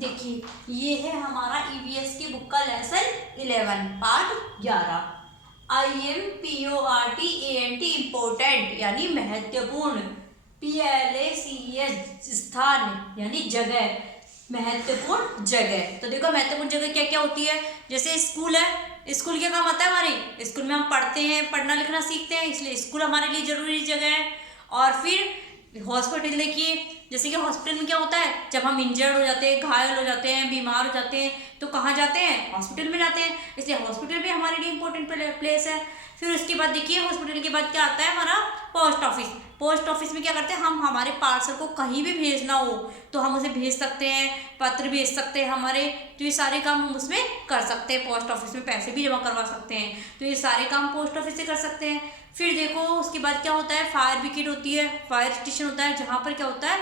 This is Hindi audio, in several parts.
देखिए ये है हमारा ईवीएस की बुक का लेसन 11 पार्ट 11। IMPORTANT इम्पोर्टेंट यानी महत्वपूर्ण, PLACES स्थान यानी जगह, महत्वपूर्ण जगह। तो देखो महत्वपूर्ण जगह क्या क्या होती है। जैसे स्कूल है, स्कूल क्या काम आता है हमारे, स्कूल में हम पढ़ते हैं, पढ़ना लिखना सीखते हैं, इसलिए स्कूल हमारे लिए जरूरी जगह है। और फिर हॉस्पिटल देखिए, जैसे कि हॉस्पिटल में क्या होता है, जब हम इंजर्ड हो जाते हैं, घायल हो जाते हैं, बीमार हो जाते हैं, तो कहाँ जाते हैं, हॉस्पिटल में जाते हैं, इसलिए हॉस्पिटल भी हमारे लिए इंपॉर्टेंट प्लेस है। फिर उसके बाद देखिए हॉस्पिटल के बाद क्या आता है हमारा पोस्ट ऑफिस। पोस्ट ऑफिस में क्या करते हैं हम, हमारे पार्सल को कहीं भी भेजना हो तो हम उसे भेज सकते हैं, पत्र भेज सकते हैं हमारे, तो ये सारे काम हम उसमें कर सकते हैं। पोस्ट ऑफिस में पैसे भी जमा करवा सकते हैं, तो ये सारे काम पोस्ट ऑफिस से कर सकते हैं। फिर देखो उसके बाद क्या होता है, फायर ब्रिगेड होती है, फायर स्टेशन होता है, जहाँ पर क्या होता है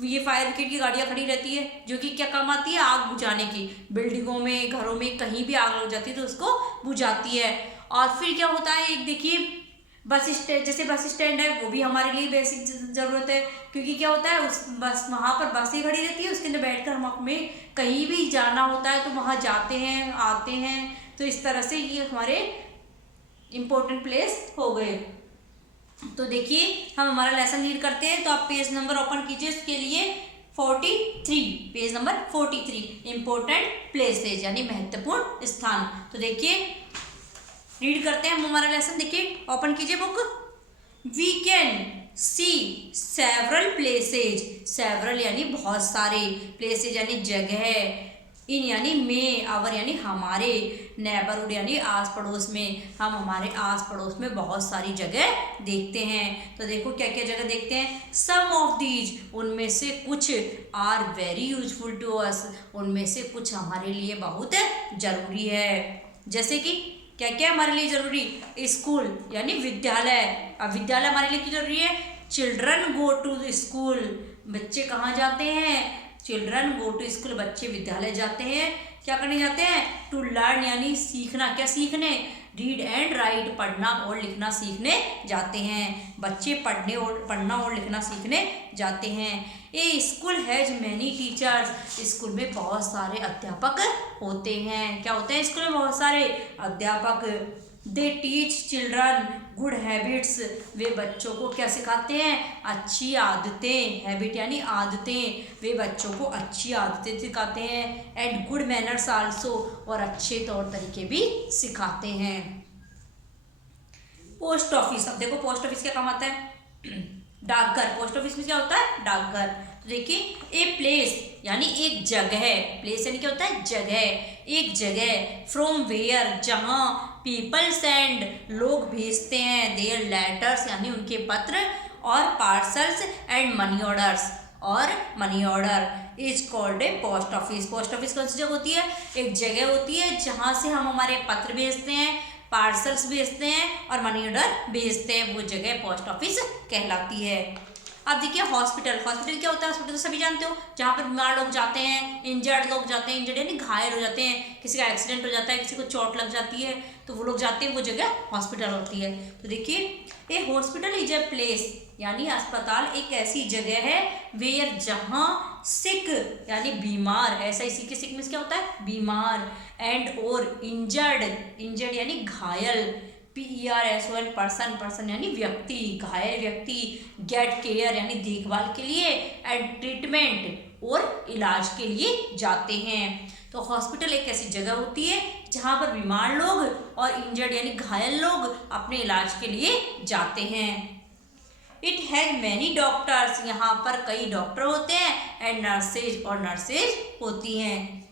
ये फायर ब्रिगेड की गाड़ियाँ खड़ी रहती है, जो कि क्या काम आती है, आग बुझाने की। बिल्डिंगों में, घरों में, कहीं भी आग लग जाती है तो उसको बुझाती है। और फिर क्या होता है, एक देखिए बस स्टैंड, जैसे बस स्टैंड है वो भी हमारे लिए बेसिक ज़रूरत है, क्योंकि क्या होता है उस बस, वहाँ पर बसें खड़ी रहती है, उसके अंदर बैठकर हम हमें कहीं भी जाना होता है तो वहाँ जाते हैं, आते हैं। तो इस तरह से ये हमारे इम्पोर्टेंट प्लेस हो गए। तो देखिए हम हमारा लेसन रीड करते हैं, तो आप पेज नंबर ओपन कीजिए, इसके लिए 43, पेज नंबर 43 इम्पोर्टेंट प्लेसेज यानी महत्वपूर्ण स्थान। तो देखिए रीड करते हैं हम हमारा लेसन, देखिए ओपन कीजिए book. We can see several places, several यानी बहुत सारे, प्लेसेज यानी जगह, इन यानी में, आवर यानी हमारे, नेबरहुड यानी आस पड़ोस में, हम हमारे आस पड़ोस में बहुत सारी जगह देखते हैं। तो देखो क्या क्या जगह देखते हैं। सम ऑफ दीज, उनमें से कुछ, are very useful to us, उनमें से कुछ हमारे लिए बहुत जरूरी है। जैसे कि क्या क्या हमारे लिए जरूरी, स्कूल यानी विद्यालय, अब विद्यालय हमारे लिए क्यों जरूरी है, चिल्ड्रन गो टू स्कूल, बच्चे कहाँ जाते हैं, चिल्ड्रन गो टू स्कूल, बच्चे विद्यालय जाते हैं, क्या करने जाते हैं, टू लर्न यानी सीखना, क्या सीखने, रीड एंड राइट, पढ़ना और लिखना सीखने जाते हैं, बच्चे पढ़ना और लिखना सीखने जाते हैं। A school has many teachers, school में बहुत सारे अध्यापक होते हैं, क्या होते हैं स्कूल में बहुत सारे अध्यापक। They teach children good habits, वे बच्चों को क्या सिखाते हैं, अच्छी आदतें, हैबिट यानी आदतें, वे बच्चों को अच्छी आदतें सिखाते हैं। एंड गुड मैनर्स आल्सो, और अच्छे तौर तरीके भी सिखाते हैं। पोस्ट ऑफिस, अब देखो पोस्ट ऑफिस क्या काम आता है, डाकघर, पोस्ट ऑफिस में क्या होता है, डाकघर। तो देखिए ए प्लेस यानी एक जगह, प्लेस यानी क्या होता है, जगह, एक जगह, फ्रॉम वेयर, जहाँ, पीपल सेंड, लोग भेजते हैं, देयर लेटर्स यानी उनके पत्र, और पार्सल्स एंड मनी ऑर्डर्स, और money order is called a post office. Post office कौन सी जगह होती है, एक जगह होती है जहाँ से हम हमारे पत्र भेजते हैं, पार्सल्स भेजते हैं और मनी ऑर्डर भेजते हैं, वो जगह पोस्ट ऑफिस कहलाती है। अब देखिए हॉस्पिटल, हॉस्पिटल क्या होता है, हॉस्पिटल तो सभी जानते हो, जहाँ पर बीमार लोग जाते हैं, इंजर्ड लोग जाते हैं, इंजर्ड यानी घायल हो जाते हैं, किसी का एक्सीडेंट हो जाता है, किसी को चोट लग जाती है, तो वो लोग जाते हैं, वो जगह हॉस्पिटल होती है। तो देखिए a hospital is a place यानी अस्पताल एक ऐसी जगह है, वेयर जहाँ, सिक यानी बीमार, ऐसा इसी के सिक में क्या होता है, बीमार, एंड और इंजर्ड, इंजर्ड यानी घायल, PERSON पर्सन, पर्सन यानी व्यक्ति, घायल व्यक्ति, गेट केयर यानी देखभाल के लिए, एंड ट्रीटमेंट और इलाज के लिए जाते हैं। तो हॉस्पिटल एक ऐसी जगह होती है जहाँ पर बीमार लोग और इंजर्ड यानी घायल लोग अपने इलाज के लिए जाते हैं। इट हैज मैनी डॉक्टर्स, यहाँ पर कई डॉक्टर होते हैं, एंड नर्सेज, और नर्सेज होती हैं।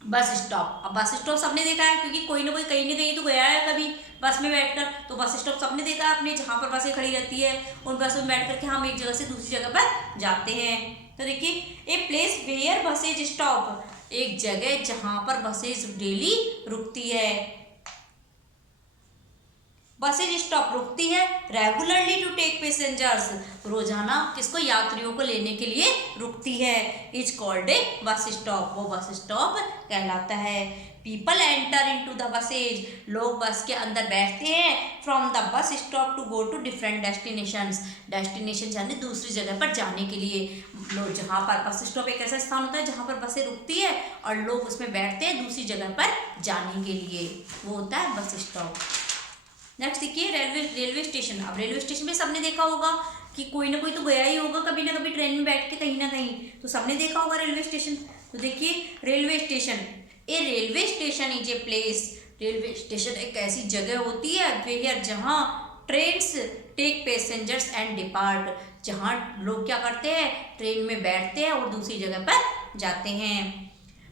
बस स्टॉप, अब बस स्टॉप सबने देखा है, क्योंकि कोई ना कोई कहीं ना कहीं तो गया है कभी बस में बैठकर, तो बस स्टॉप सबने देखा है अपने, जहाँ पर बसें खड़ी रहती है, उन बसों में बैठ करके हम एक जगह से दूसरी जगह पर जाते हैं। तो देखिए a place where buses stop, एक जगह जहाँ पर बसेज डेली रुकती है। बसेज स्टॉप रुकती है रेगुलरली टू टेक पैसेंजर्स, रोजाना किसको, यात्रियों को लेने के लिए रुकती है, is called a bus stop, वो बस स्टॉप कहलाता है। People enter into the buses, लोग बस के अंदर बैठते हैं, from the bus stop to go to different destinations, destination यानी दूसरी जगह पर जाने के लिए। लोग जहाँ पर बस स्टॉप एक ऐसा स्थान होता है जहाँ पर बसें रुकती है और लोग उसमें बैठते हैं दूसरी जगह पर जाने के लिए, वो होता है बस स्टॉप। नेक्स्ट देखिए रेलवे स्टेशन। अब रेलवे स्टेशन पे सबने देखा होगा कि कोई ना कोई तो गया ही होगा कभी ना कभी ट्रेन में बैठ के कहीं ना कहीं, तो सबने देखा होगा रेलवे स्टेशन। तो देखिए railway station, a railway station is a place, railway station एक ऐसी जगह होती है वेयर जहाँ trains take passengers and depart, जहाँ लोग क्या करते हैं, ट्रेन में बैठते हैं और दूसरी जगह पर जाते हैं।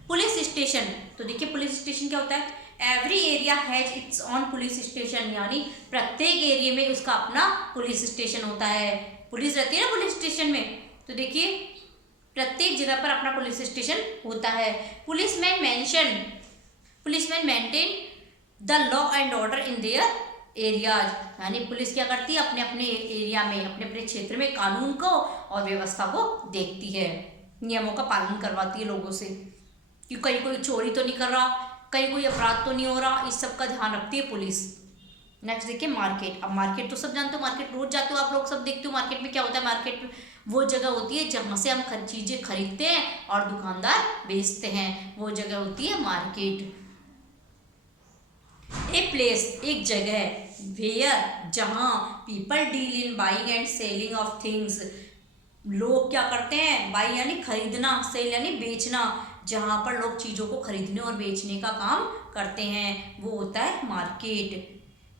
पुलिस स्टेशन, तो देखिए पुलिस स्टेशन क्या होता है, every area has its on police station, यानी प्रत्येक एरिया में उसका अपना पुलिस स्टेशन होता है, पुलिस रहती है ना पुलिस स्टेशन में, तो देखिए प्रत्येक जगह पर अपना पुलिस स्टेशन होता है। Policeman maintain the law and order in their areas, यानी पुलिस क्या करती है, अपने अपने एरिया में, अपने अपने क्षेत्र में कानून को और व्यवस्था को देखती है, नियमों का पालन करवाती है लोगों से कि कहीं कोई चोरी तो नहीं कर रहा, कहीं कोई अपराध तो नहीं हो रहा, इस सब का ध्यान रखती है पुलिस। नेक्स्ट देखिए मार्केट। अब मार्केट तो सब जानते हो, मार्केट रोज जाते हो आप लोग, सब देखते हो मार्केट में क्या होता है। मार्केट में वो जगह होती है जहाँ से हम चीज़ें खरीदते हैं और दुकानदार बेचते हैं, वो जगह होती है मार्केट। ए प्लेस एक जगह, वेयर जहाँ people deal in buying and selling of things, लोग क्या करते हैं, बाई यानी खरीदना, सेल यानी बेचना, जहाँ पर लोग चीज़ों को खरीदने और बेचने का काम करते हैं, वो होता है market.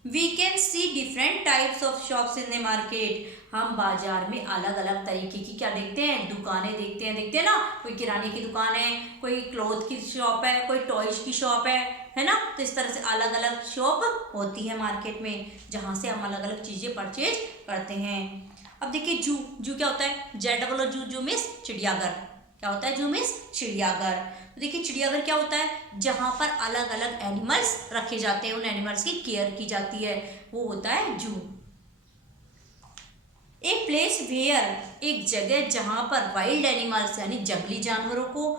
We can see different types of shops in the market, हम बाजार में अलग अलग तरीके की क्या देखते हैं, दुकानें देखते हैं ना, कोई किराने की दुकान है, कोई क्लॉथ की शॉप है, कोई टॉयज की शॉप है ना, तो इस तरह से अलग अलग शॉप होती है मार्केट में जहाँ से हम अलग अलग चीज़ें परचेज करते हैं। अब देखिए जू क्या होता है, जेड जू मीन्स चिड़ियाघर, क्या होता है, जू मीन्स चिड़ियाघर। तो देखिए चिड़ियाघर क्या होता है, जहाँ पर अलग अलग एनिमल्स रखे जाते हैं, उन एनिमल्स की केयर की जाती है, वो होता है जू। एक प्लेस वेयर एक जगह जहाँ पर वाइल्ड एनिमल्स यानी जंगली जानवरों को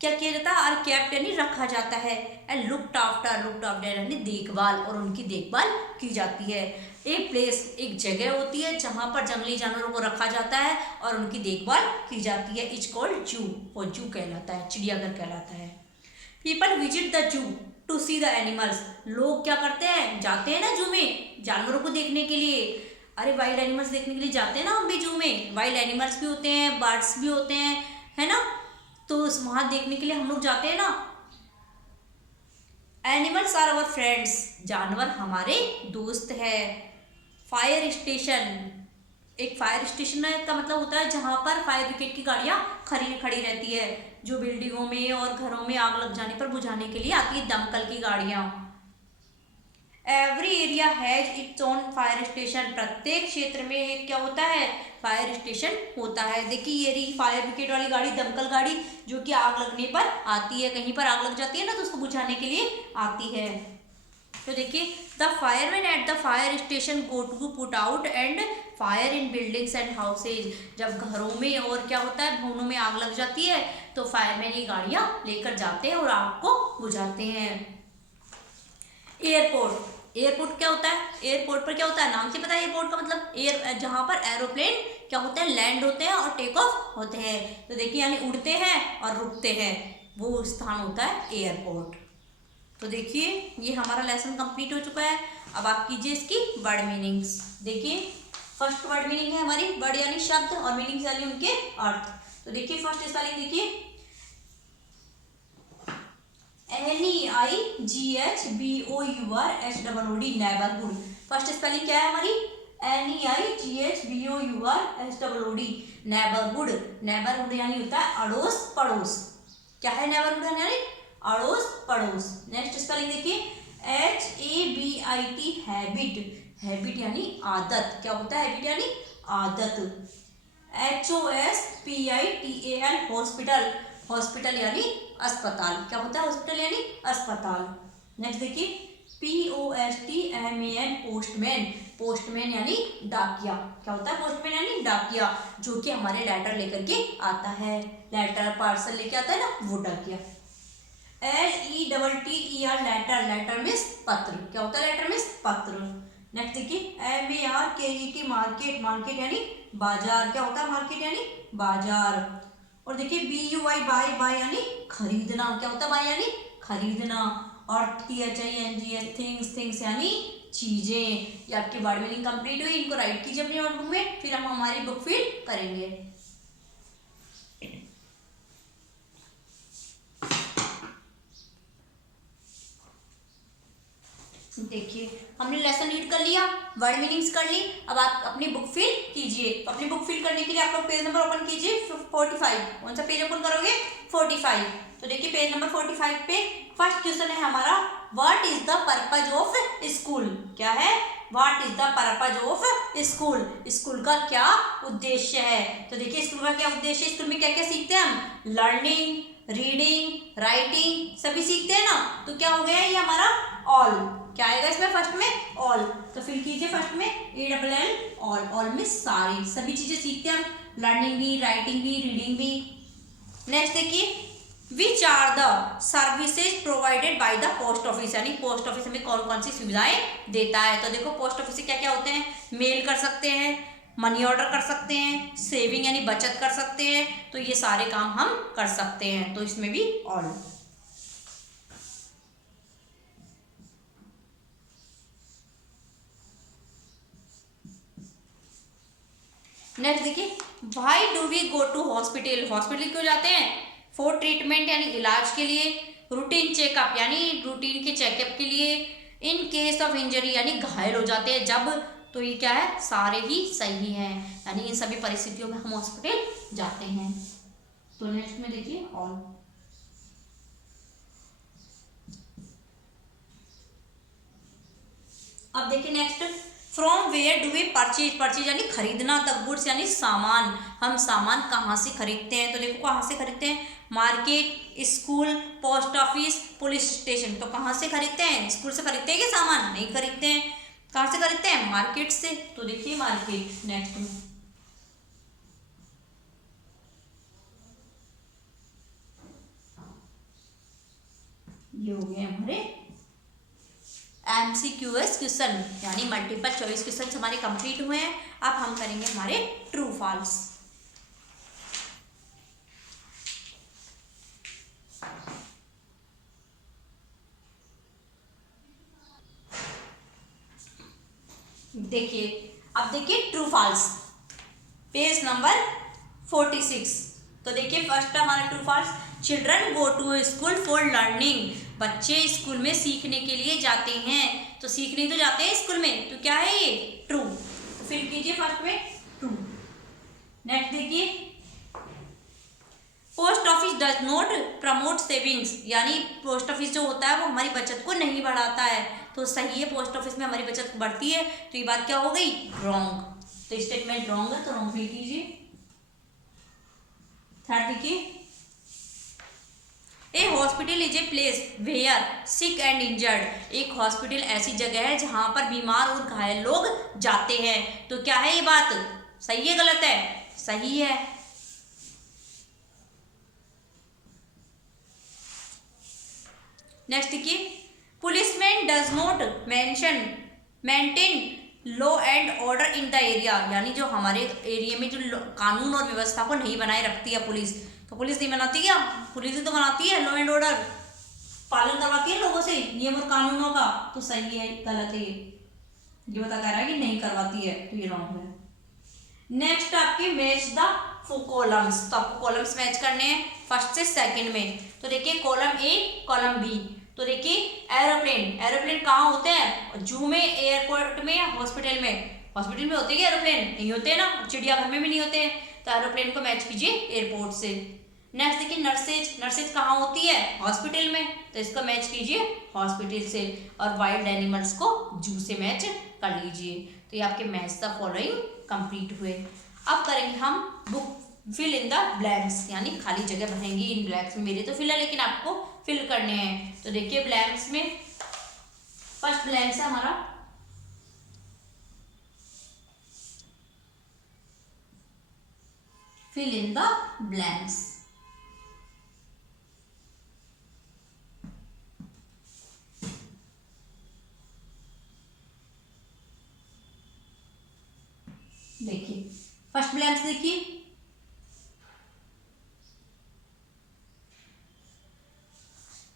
क्या किया जाता है, और कैप्ट यानी रखा जाता है, एंड लुक्ड आफ्टर यानी देखभाल, और उनकी देखभाल की जाती है। एक प्लेस एक जगह होती है जहाँ पर जंगली जानवरों को रखा जाता है और उनकी देखभाल की जाती है, इज कॉल्ड जू, वो जू कहलाता है, चिड़ियाघर कहलाता है। People visit the zoo to see the animals, लोग क्या करते हैं, जाते हैं ना जू में जानवरों को देखने के लिए, अरे वाइल्ड एनिमल्स देखने के लिए जाते हैं ना हम भी जू में, वाइल्ड एनिमल्स भी होते हैं, बर्ड्स भी होते हैं, है ना, तो वहाँ देखने के लिए हम लोग जाते हैं ना। एनिमल्स आर अवर फ्रेंड्स, जानवर हमारे दोस्त है। फायर स्टेशन, एक फायर स्टेशन का मतलब होता है जहाँ पर फायर ब्रिगेड की गाड़ियाँ खड़ी रहती है, जो बिल्डिंगों में और घरों में आग लग जाने पर बुझाने के लिए आती है, दमकल की गाड़ियाँ। Every area has its own fire station, प्रत्येक क्षेत्र में एक क्या होता है, फायर स्टेशन होता है। देखिए ये रही फायर ब्रिगेड वाली गाड़ी, दमकल गाड़ी, जो कि आग लगने पर आती है, कहीं पर आग लग जाती है ना तो उसको बुझाने के लिए आती है। तो देखिए the fireman at the fire station go to put out and fire in buildings and houses, जब घरों में और क्या होता है, भवनों में आग लग जाती है तो फायरमैन ये गाड़ियाँ लेकर जाते हैं और आग को बुझाते हैं। एयरपोर्ट क्या होता है, एयरपोर्ट पर क्या होता है, नाम से पता है एयरपोर्ट का मतलब एयर, जहाँ पर एरोप्लेन क्या होते हैं, लैंड होते हैं और टेक ऑफ होते हैं, तो देखिए यानी उड़ते हैं और रुकते हैं, वो स्थान होता है एयरपोर्ट। तो देखिए ये हमारा लेसन कंप्लीट हो चुका है। अब आप कीजिए इसकी वर्ड मीनिंग्स। देखिए फर्स्ट वर्ड मीनिंग है हमारी, वर्ड यानी शब्द और मीनिंग्स यानी उनके अर्थ। तो देखिए फर्स्ट स्पेलिंग देखिए, NEIGHBOURSOOD नेबरहुड। फर्स्ट स्पेलिंग क्या है हमारी, NEIGHBOURSOOD नेबरहुड। नेबरहुड यानी होता है अड़ोस पड़ोस। क्या है नेबरहुड यानी अड़ोस पड़ोस। नेक्स्ट स्पेलिंग देखिए, HABIT हैबिट। हैबिट यानी आदत। क्या होता है हैबिट यानी आदत। HOSPITAL hospital. हॉस्पिटल यानी अस्पताल। क्या होता है हॉस्पिटल यानी अस्पताल। नेक्स्ट देखिए POSTMAN, पोस्टमैन। पोस्टमैन यानी डाकिया। क्या होता है पोस्टमैन यानी डाकिया, जो कि हमारे लेटर लेकर के आता है, लेटर पार्सल लेके आता है ना, वो डाकिया। LETTER, letter. लेटर मीन्स पत्र। क्या होता है लेटर मीन्स पत्र। नेक्स्ट देखिए MARKET, मार्केट। मार्केट यानी बाजार। क्या होता है मार्केट यानी बाजार। और देखिए BUY, बाय यानी खरीदना। क्या होता है बाय यानी खरीदना। और THINGS, थिंग्स यानी चीजें। ये आपकी वर्ड मीनिंग कंप्लीट हुई। इनको राइट कीजिए अपनी नोटबुक में, फिर हम हमारी बुक फिल करेंगे। देखिए हमने लेसन रीड कर लिया, वर्ड मीनिंग्स कर ली, अब आप अपनी बुक फिल कीजिए। तो अपनी बुक फिल करने के लिए आप लोग पेज नंबर ओपन कीजिए 45। कौन सा पेज ओपन करोगे? 45। तो देखिए पेज नंबर 45 पे फर्स्ट क्वेश्चन है हमारा, what is the purpose of school. क्या है? What is the purpose of school. School का क्या उद्देश्य है? तो देखिए स्कूल का क्या उद्देश्य है, स्कूल में क्या क्या सीखते हैं हम? लर्निंग, रीडिंग, राइटिंग सभी सीखते हैं ना। तो क्या हो गया ये हमारा ऑल। क्या आएगा इसमें फर्स्ट में? ऑल। तो फिर कीजिए फर्स्ट में ALL, ऑल। ऑल में सारी सभी चीजें सीखते हैं हम, लर्निंग भी, राइटिंग भी, रीडिंग भी। नेक्स्ट देखिए which are the services provided by the post office, यानी पोस्ट ऑफिस हमें कौन कौन सी सुविधाएं देता है। तो देखो पोस्ट ऑफिस से क्या क्या होते हैं, मेल कर सकते हैं, मनी ऑर्डर कर सकते हैं, सेविंग यानी बचत कर सकते हैं। तो ये सारे काम हम कर सकते हैं, तो इसमें भी ऑल। नेक्स्ट देखिए why do we go to hospital. Hospital क्यों जाते हैं? फॉर ट्रीटमेंट यानी इलाज के लिए, रूटीन चेकअप यानी रूटीन के चेकअप के लिए, इन केस ऑफ इंजरी यानी घायल हो जाते हैं जब। तो ये क्या है? सारे ही सही हैं, यानी इन सभी परिस्थितियों में हम हॉस्पिटल जाते हैं। तो नेक्स्ट में देखिए ऑल। अब देखिए next from where do we purchase. Purchase यानी खरीदना, द गुड्स यानी सामान। हम सामान कहाँ से खरीदते हैं? तो देखो कहाँ से खरीदते हैं? Market, school, post office, police station. तो कहाँ से खरीदते हैं? स्कूल से खरीदते हैं क्या सामान? नहीं खरीदते हैं। कहाँ से खरीदते हैं? मार्केट से। तो देखिए मार्केट। नेक्स्ट में ये हो गए हमारे MCQS क्वेश्चन, यानी मल्टीपल चॉइस क्वेश्चन हमारे कंप्लीट हुए हैं। अब हम करेंगे हमारे ट्रू फॉल्स। देखिए अब देखिए ट्रू फॉल्स पेज नंबर 46। तो देखिए फर्स्ट हमारा true false, children go to school for learning. बच्चे स्कूल में सीखने के लिए जाते हैं। तो सीखने तो जाते हैं स्कूल में, तो क्या है ये? ट्रू। तो फिर कीजिए फर्स्ट में ट्रू। नेक्स्ट देखिए post office does not promote savings, यानी पोस्ट ऑफिस जो होता है वो हमारी बचत को नहीं बढ़ाता है। तो सही है, पोस्ट ऑफिस में हमारी बचत बढ़ती है। तो ये बात क्या हो गई? रॉन्ग। तो स्टेटमेंट रॉन्ग है, तो रॉन्ग फिल कीजिए। थर्ड देखिए a hospital is a place where sick and injured. एक हॉस्पिटल ऐसी जगह है जहां पर बीमार और घायल लोग जाते हैं। तो क्या है ये बात? सही है गलत है? सही है। नेक्स्ट देखिए policeman does not maintain law and order in the area, यानी जो हमारे एरिया में जो कानून और व्यवस्था को नहीं बनाए रखती है पुलिस। तो पुलिस नहीं बनाती क्या? पुलिस ही तो बनाती है, लॉ एंड ऑर्डर पालन करवाती है लोगों से नियम और कानूनों का। तो सही है गलत है? ये बता कह रहा है कि नहीं करवाती है, तो ये रॉन्ग है। नेक्स्ट आपकी मैच द कॉलम्स। तो आपको कॉलम्स मैच करने हैं फर्स्ट से सेकंड में। तो देखिए कॉलम ए कॉलम बी। तो देखिए एरोप्लेन, एरोप्लेन कहाँ होते हैं? जू में, एयरपोर्ट में या हॉस्पिटल में? हॉस्पिटल में होते हैं एरोप्लेन? नहीं होते ना, चिड़ियाघर में भी नहीं होते। तो एरोप्लेन को मैच कीजिए एयरपोर्ट से। नेक्स्ट देखिए नर्सेज, नर्सेज कहाँ होती है? हॉस्पिटल में। तो इसको मैच कीजिए हॉस्पिटल से। और वाइल्ड एनिमल्स को जू से मैच कर लीजिए। तो ये आपके मैच द फॉलोइंग कंप्लीट हुए। अब करेंगे हम book fill in the blanks, यानी खाली जगह भरेंगे इन ब्लैंक्स में। मेरे तो फिल है लेकिन आपको फिल करने हैं। तो देखिए ब्लैंक्स में फर्स्ट ब्लैंक है हमारा, फिल इन द ब्लैंक्स। देखिए फर्स्ट ब्लैंक्स देखिए,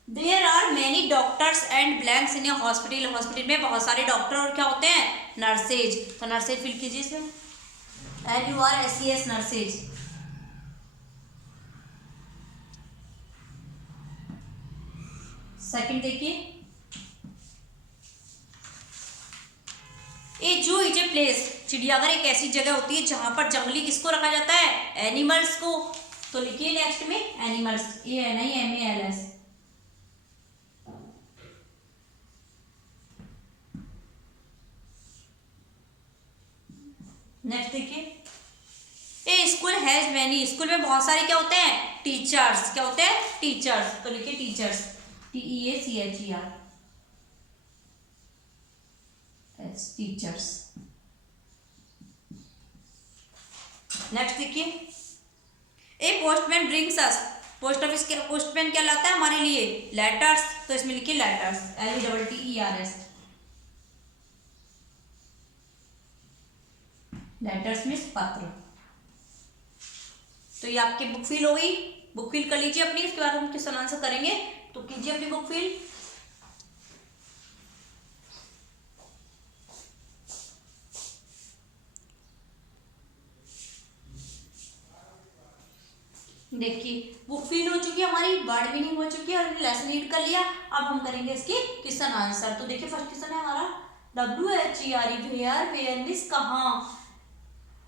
there are many doctors and blanks in a hospital. Hospital में बहुत सारे डॉक्टर और क्या होते हैं, नर्सेज। तो नर्सेज फिल कीजिए इसमें, NURSES नर्सेज। सेकंड देखिए, ए जू इज ए प्लेस, चिड़ियाघर एक ऐसी जगह होती है जहां पर जंगली किसको रखा जाता है, एनिमल्स को। तो लिखिए नेक्स्ट में एनिमल्स, ANIMALS। नेक्स्ट देखिए, ए स्कूल हैज मैनी, स्कूल में बहुत सारे क्या होते हैं, टीचर्स। क्या होते हैं, टीचर्स। तो लिखिए टीचर्स, TEACHER, टीचर्स। नेक्स्ट देखिए, ए postman brings us, post office के पोस्टमैन क्या लाता है हमारे लिए, लेटर्स। तो इसमें लिखिए लेटर्स, LETTERS। लेटर्स मीन्स पत्र। तो ये आपकी बुक फील हो गई, बुक फील कर लीजिए अपनी, उसके बाद हम क्वेश्चन आंसर करेंगे। तो कीजिए अपनी बुक फील। देखिए बुक फील हो चुकी है हमारी, वर्ड मीनिंग हो चुकी है और हमने लेसन रीड कर लिया। अब हम करेंगे इसके क्वेश्चन आंसर। तो देखिए फर्स्ट क्वेश्चन है हमारा, WHERE, वेयर, वेयर मीन्स कहाँ,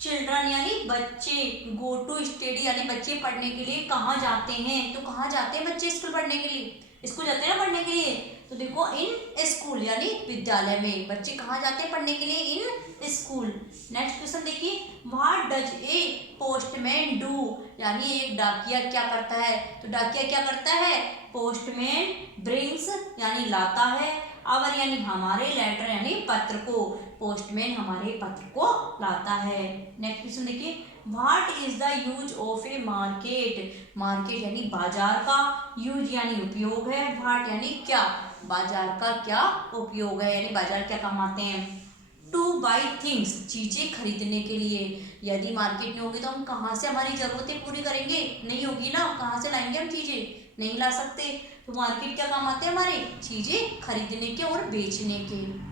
चिल्ड्रन यानी बच्चे, गो टू स्टडी यानी बच्चे पढ़ने के लिए कहाँ जाते हैं। तो कहाँ जाते हैं बच्चे स्कूल पढ़ने के लिए, स्कूल जाते हैं ना पढ़ने के लिए। तो देखो इन स्कूल यानी विद्यालय में, बच्चे कहाँ जाते हैं पढ़ने के लिए, इन स्कूल। नेक्स्ट क्वेश्चन देखिए, what does a postman do, यानी एक डाकिया क्या करता है। तो डाकिया क्या करता है, पोस्टमैन ब्रिंग्स यानी लाता है, आवर यानी हमारे, लेटर यानी पत्र को, पोस्टमैन हमारे पत्र को लाता है। नेक्स्ट क्वेश्चन देखिए, what is the use of A market, market यानी बाजार का, यूज यानी उपयोग है, व्हाट यानी क्या, बाजार का क्या उपयोग है, यानी बाजार क्या काम आते हैं। टू बाई थिंग्स, चीजें खरीदने के लिए। यदि मार्केट नहीं होगी तो हम कहाँ से हमारी जरूरतें पूरी करेंगे, नहीं होगी ना, कहाँ से लाएंगे हम चीजें, नहीं ला सकते। तो मार्केट क्या काम आते हैं हमारे, चीजें खरीदने के और बेचने के।